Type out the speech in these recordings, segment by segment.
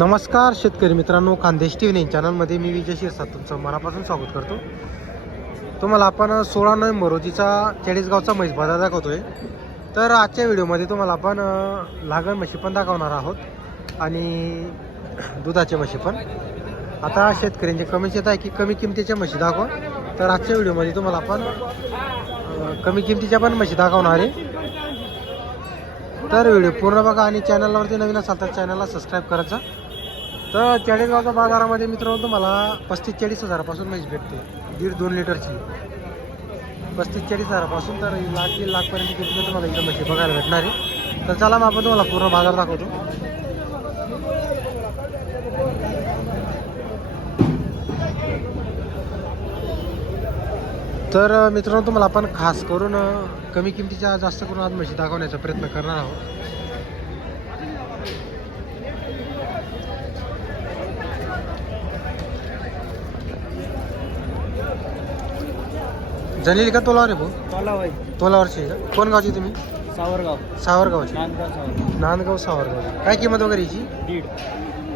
नमस्कार शेतकरी मित्रांनो खानदेश टी व्ही चॅनलमध्ये मी विजय शिरसाट तुमचं मनापासून स्वागत करतो. तुम्हाला आपण सोळा नोव्हेंबर रोजीचा चाळीसगावचा म्हैस बाजार दाखवतोय. तर आजच्या व्हिडिओमध्ये तुम्हाला आपण लागण म्हशी पण दाखवणार आहोत आणि दुधाच्या म्हशी पण. आता शेतकऱ्यांचे कमीच येत आहे की कमी किमतीच्या म्हशी दाखवा. तर आजच्या व्हिडिओमध्ये तुम्हाला आपण कमी किमतीच्या पण म्हशी दाखवणार आहे. तर व्हिडिओ पूर्ण बघा आणि चॅनलवरती नवीन असाल तर चॅनलला सबस्क्राईब करायचा. तर चाळीसगावच्या बाजारामध्ये मित्रांनो तुम्हाला पस्तीस चाळीस हजारापासून म्हैस भेटते. दीड दोन लिटरची. पस्तीस चाळीस हजारापासून तर लाख दीड लाखपर्यंत किती तुम्हाला इथं म्हशी बघायला भेटणार आहे. तर चला मग आपण तुम्हाला पूर्ण बाजार दाखवतो. तर मित्रांनो तुम्हाला आपण खास करून कमी किमतीच्या जास्त करून आज म्हशी दाखवण्याचा प्रयत्न करणार आहोत. जणलेली का तोलावर आहे भाऊ? तोलावरची आहे का? कोण गावची तुम्ही? सावरगाव. सावरगावची. नांदगाव सावरगाव. नांदगाव सावरगाव. काय किंमत वगैरे याची? दीड.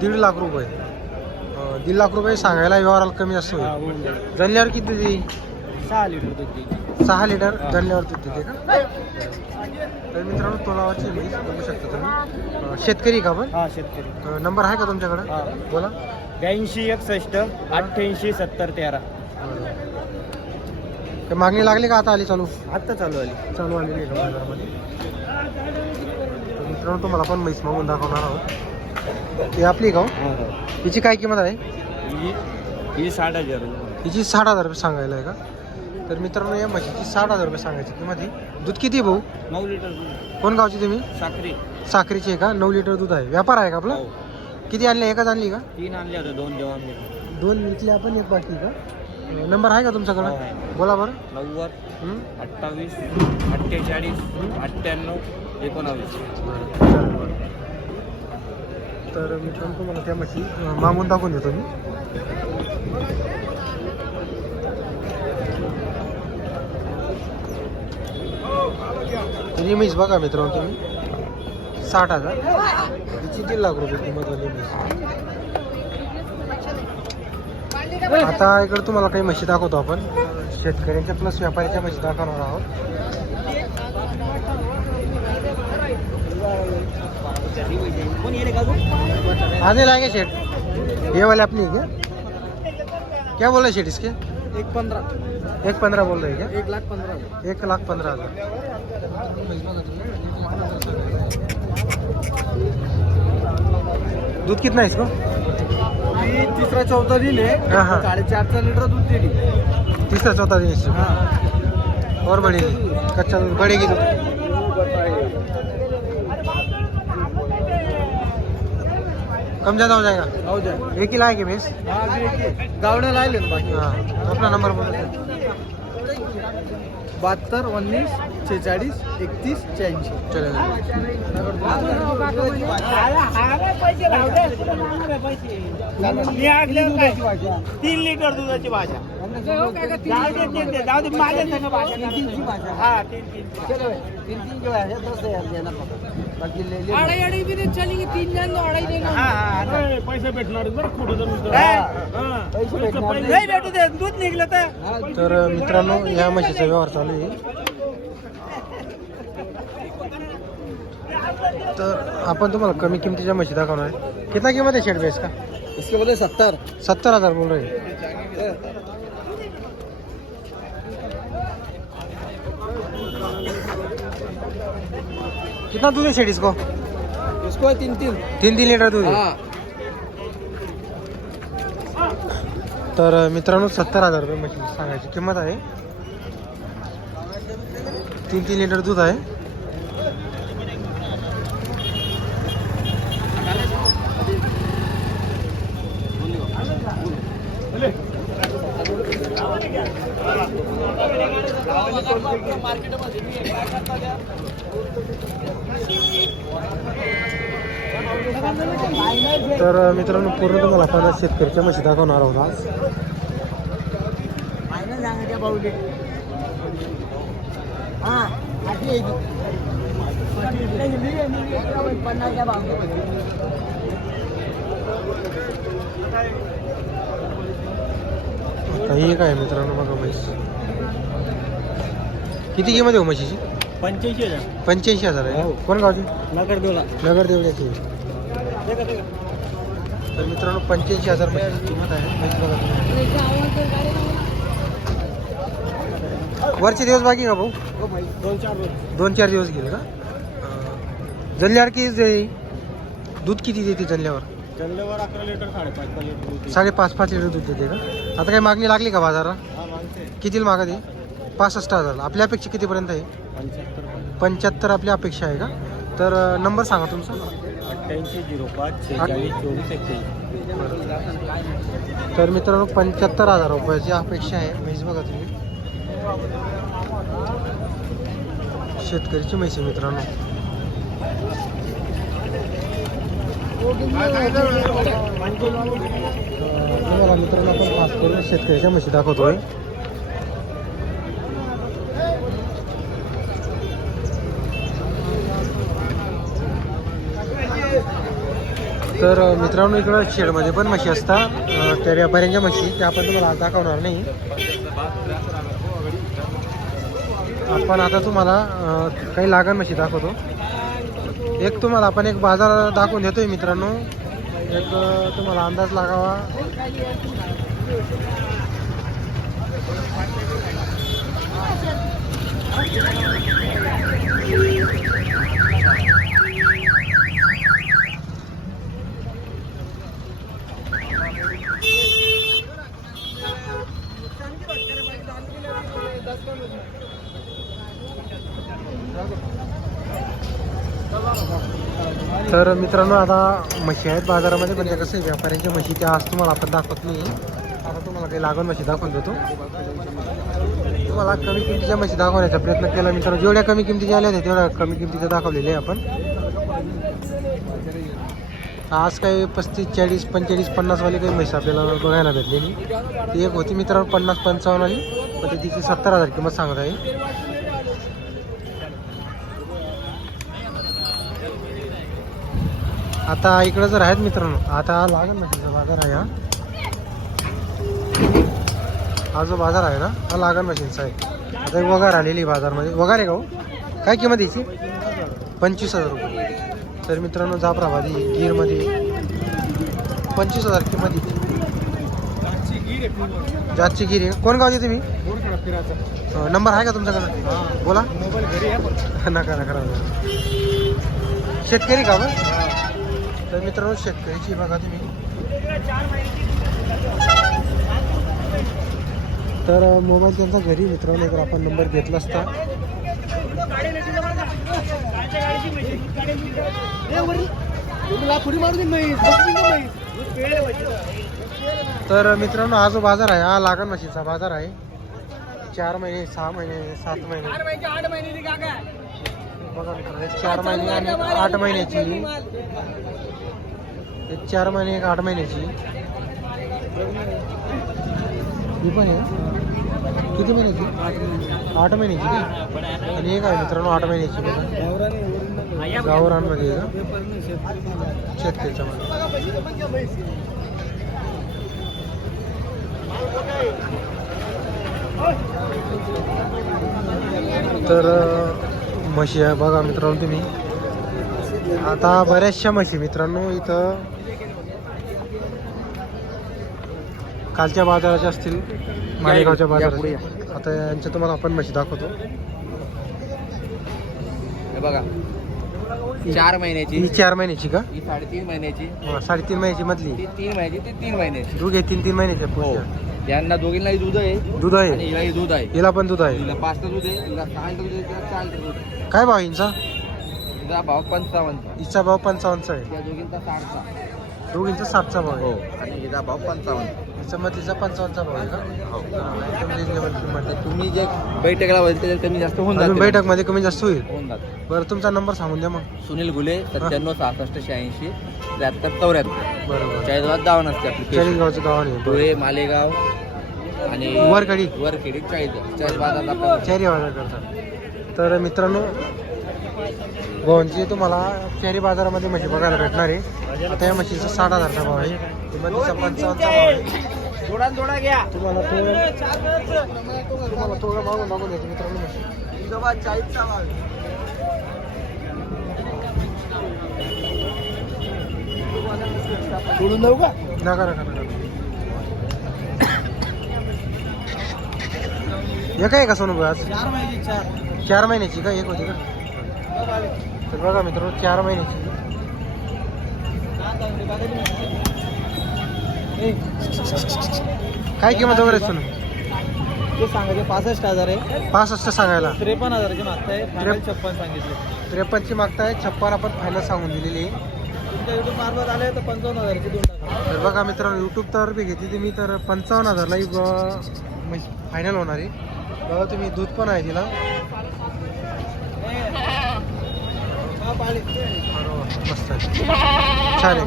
दीड लाख रुपये. अ, दीड लाख रुपये सांगायला व्यवहाराला कमी असतो हा, होऊन जाईल. जणल्यावर किती देईल सहा लिटर दूध देईल. सहा लिटर? हा. जणल्यावर दूध देते का? तर मित्रांनो तोलावरची म्हैस बघू शकता तुम्ही. अ, शेतकरी का आपण? हा शेतकरी. अ, नंबर आहे का तुमच्याकडे? हा. बोला. ब्याऐंशी एकसष्ट अठ्ठ्याऐंशी सत्तर तेरा. काय मागणी लागली का आता आली चालू? आत्ता चालू आली. चालू आलेली आहे का बाजारामध्ये? तर मित्रांनो तुम्हाला पण म्हैस मागून दाखवणार आहोत. ही आपली का हो? हिची काय किंमत आहे? ही ही साठ हजार रुपये. हिची साठ हजार रुपये सांगायला आहे का? तर मित्रांनो या म्हशीची साठ हजार रुपये सांगायची किंमत आहे. दूध किती आहे भाऊ? नऊ लिटर दूध कोण गावची तुम्ही? साखरी. साखरेची आहे का? नऊ लिटर दूध आहे. व्यापार आहे का आपला? हो. किती आणले? एकच आणली का? तीन आणले होते दोन आणले. दोन विकले आपण एक बाकी का? नंबर आहे का हो, तुमच्याकडं आहे. बोला बरं. नव्वद हं? अठ्ठावीस अठ्ठेचाळीस अठ्ठ्याण्णव एकोणावीस. तर मित्रांनो तुम्हाला त्या म्हशी अं, मागून दाखवून देतो मी. ही म्हैस बघा मित्रांनो तुम्ही. साठ हजार. तिची दीड लाख रुपये किंमत म्हैस आता इकडे तुम्हाला काही म्हशी दाखवतो आपण. शेतकऱ्यांच्या प्लस व्यापाऱ्याच्या म्हशी दाखवणार आहोत. आज नहीं लाएँगे शेठ ये वाले अपनी क्या क्या बोल रहे शेठ इसके? एक पंधरा. एक पंद्रह बोल रहे क्या एक लाख पंद्रह एक लाख पंधरा हज़ार. दूध कितना है इसको? ही तिसरा चौथा दिन हाँ, हाँ. आहे साडेचारचा लिटर दूध दिली. तीसरा चौथा दिन इससे हा. और बढ़ेगी कच्चा दूध. बढ़ेगी दूध कम ज़्यादा हो जाएगा? हो जाए एक ही लाएंगे भैंस? गावड्या राहिले ना बाकी. हाँ. तो अपना नंबर बोलो बहात्तर उन्नीस छेचाळीस एकतीस शहाऐंशी. चलेगा तीन लिटर दुधाची भाषा जाऊ दे, जाऊ दे, माझ्या संग भाषा करा. हा, तीन- तीन. अढ़ाई अढ़ाई भी तो चलेंगे तीन जन तो अढ़ाई हा, हा, आता. पैसे भेटणार बरं कुठं जर नुसतं. हा. हा. नाही भेटू दे दूध निघलं तर तर मित्रांनो या म्हशीचा व्यवहार चालू आहे. तर आपण तुम्हाला कमी किमतीच्या म्हशी दाखवणार आहे. कितना किंमत आहे शेड बेस का? इसके बोले सत्तर. सत्तर हज़ार बोल रहे कितना दूध है शेड इसको? इसको है तीन तीन। तीन तीन लिटर दूध हाँ। तर मित्रांनो सत्तर हजार रुपये म्हशी सांगायची किंमत आहे. तीन तीन लिटर दूध आहे. तर मित्रांनो पूर्ण तुम्हाला आपण शेतकऱ्याच्या म्हशी दाखवणार आहोत आज. आता ही काय मित्रांनो बघा म्हैस किती किंमत आहे हो म्हशीची पंच्याऐंशी हजार. पंच्याऐंशी हजार आहे. हो. कोण गावची? नगर देवला नगर देवड्याची तर मित्रांनो पंच्याऐंशी हजार म्हशीची किंमत आहे. म्हैस बघा तुम्ही. वरचे दिवस बाकी का भाऊ? दोन चार दोन चार दिवस गेले का? अं, जल्ल्यावर की जे- दूध किती देते जल्ल्यावर? जल्ल्यावर अकरा लिटर साडेपाच पाच लिटर दूध देते. साडेपाच पाच लिटर दूध देते का? आता काही मागणी लागली का बाजारात? हा कितीला मागा ते पासष्ट हजार. आपल्या अपेक्षा कितीपर्यंत आहे? पंच्याहत्तर पंच्याहत्तर आपली अपेक्षा आहे का? तर अं, नंबर सांगा तुमचा. अठ्ठ्याऐंशी झिरो पाच शेहेचाळीस चोवीस एक्क्याऐंशी तर मित्रांनो पंच्याहत्तर हजार रुपयाची अपेक्षा आहे. म्हैस बघा तुम्ही. शेतकरीची आहे मित्रांनो. बघा मित्रांनो आपण खास करून शेतकऱ्याच्या म्हशी दाखवतोय. तर मित्रांनो इकडं शेडमध्ये पण म्हशी असतात. अ, त्या व्यापाऱ्यांच्या म्हशी त्या आपण तुम्हाला आज दाखवणार नाही. आपण आता तुम्हाला काही लागण म्हशी दाखवतो. एक तुम्हाला आपण एक बाजार दाखवून देतोय मित्रांनो. एक तुम्हाला अंदाज लागावा. तर मित्रांनो आता म्हशी आहेत बाजारामध्ये पण त्या कसं आहे व्यापाऱ्यांच्या म्हशी त्या आज तुम्हाला आपण दाखवत नाही. आता तुम्हाला काही लागून म्हशी दाखवून देतो. तुम्हाला कमी किमतीच्या म्हशी दाखवण्याचा प्रयत्न केला मित्रांनो. जेवढ्या कमी किमतीच्या आल्या होत्या तेवढ्या कमी किमतीच्या दाखवलेल्या आहे आपण. आज काही पस्तीस चाळीस पंचेचाळीस पन्नासवाली काही म्हैस आपल्याला बघायला भेटलेली ती एक होती मित्रांनो पन्नास पंचावन्नवाली पण ते तिची सत्तर हजार किंमत सांगत आहे. आता इकडं जर आहेत मित्रांनो आता हा लागेल तिचा बाजार आहे हा. हा जो बाजार आहे ना हा लागण मशीनचा आहे. आता एक वगार आलेली बाजारमध्ये. वगार आहे का हो? काय किंमत याची पंचवीस हजार रुपये. तर मित्रांनो जाफराबादी गिरमध्ये पंचवीस हजार किंमत जातची गिर आहे. कोण गाव तुम्ही? हो, नंबर आहे का तुमच्याकडे? बोला. नका नका शेतकरी का बरं? तर मित्रांनो शेतकरीची बघा तुम्ही. तर मोबाईल त्यांचा घरी मित्रांनो जर आपण नंबर घेतला असता. तर मित्रांनो हा जो बाजार आहे हा लागण म्हशीचा बाजार आहे. चार महिने सहा महिने सात महिने. बघा मित्रांनो चार महिने आणि आठ महिन्याची. एक चार महिने एक आठ महिन्याची. ही पण आहे. किती महिन्याची? आठ महिन्याची. आणि एक आहे मित्रांनो आठ महिन्याची बघा. का? शेतकरीच्या मध्ये तर म्हशी आहे बघा मित्रांनो तुम्ही. आता बऱ्याचशा म्हशी मित्रांनो इथं कालच्या बाजाराच्या असतील मालेगावच्या बाजाराच्या. आता यांच्या तुम्हाला आपण म्हशी दाखवतो. बघा. चार महिन्याची. ही चार महिन्याची का? ही साडेतीन महिन्याची. हो, साडेतीन महिन्याची मधली. ती तीन महिन्याची ती तीन महिन्याची. आहे तीन तीन महिन्याच्या हो. पुढच्या यांना दोघींनाही दूध आहे. दूध आणि आहे हिलाही दूध आहे. हिला पण दूध आहे? पाच दूध आहे सहा दूध आहे तिला चार दूध आहे. काय भाव हिंचा? हिचा भाव पंचावन्नचा हिचा भाव पंचावन्नचा आहे. त्या दोघींचा साठचा. दोघींचा सातचा भाव हो आहे आणि हिचा भाव पंचावन्न. हिचा मधलीचा पंचावन्नचा भाव आहे का? हो. एकदम रिजनेबल किंमत आहे तुम्ही जे बैठकला त्याच्यात कमी जास्त होऊन अजून जाते. बैठकमध्ये कमी जास्त होईल? होऊन जाते. बरं तुमचा नंबर सांगून द्या मग. सुनील गुले सत्त्याण्णव सहासष्ट शहाऐंशी त्र्याहत्तर चौऱ्याहत्तर. बरोबर. चाळीसगावात दावा नसते आपली चाळीसगावचं गावाने धुळे मालेगाव आणि वरखडी. वरखेडी चाळीस चाळीस बाजार चारी वाजा करतात. तर मित्रांनो गोवंची तुम्हाला शहरी बाजारामध्ये म्हशी बघायला भेटणार आहे. आता या म्हशीचा साठ हजारचा भाव आहे. किंमतीचा पंचावन्नचा भाव आहे. तुम्हाला थोडं तुम्हाला थोडं मागून मागून देतो मित्रांनो म्हशी. चाळीसचा भाव सोडून जाऊ का? नका नका नका. एक आहे का सोनू आज? चार चार. चार महिन्याची का? एक होती का? तर बघा मित्रांनो चार महिन्याची. काय किंमत वगैरे सोनू? ते सांगायचे पासष्ट हजार आहे. पासष्ट सांगायला. त्रेपन्न हजारचे मागताय फायनल त्रेप- छप्पन सांगितले. त्रेपन्नची मागताय छप्पन आपण फायनल सांगून दिलेली आहे. तुमच्या युट्यूब मार्फत आले तर पंचावन्न हजारचे देऊन टाका. तर बघा मित्रांनो यूट्यूब तर बी घेतली तुम्ही तर पंचावन्न हजारलाही फायनल होणार आहे. बघा तुम्ही दूध पण आहे तिला. मस्त. आहे छान आहे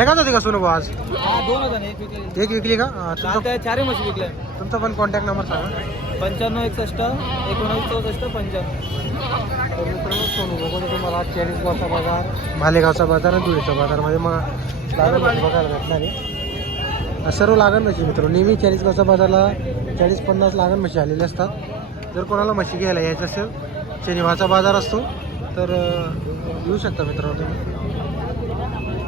एकाच होती का सोनू भाऊ आज? दोन हजार एक विकले. एक विकली का? हा, तुमचा चार चारही म्हशी विकल्या. तुमचा पण कॉन्टॅक्ट नंबर सांगा. पंच्याण्णव एकसष्ट एकोणावीस चौसष्ट पंच्याण्णव. तर मित्रांनो सोनू बघून तुम्हाला चाळीसगावचा बाजार मालेगावचा बाजार आणि धुळेचा बाजारमध्ये मग लागण म्हशी बघायला भेटणार आहे. सर्व लागण म्हशी मित्रांनो. नेहमी चाळीसगावच्या बाजारला चाळीस पन्नास लागण म्हशी आलेले असतात. जर कोणाला म्हशी घ्यायला यायचं असेल शनिवारचा बाजार असतो. तर येऊ शकता मित्रांनो तुम्ही.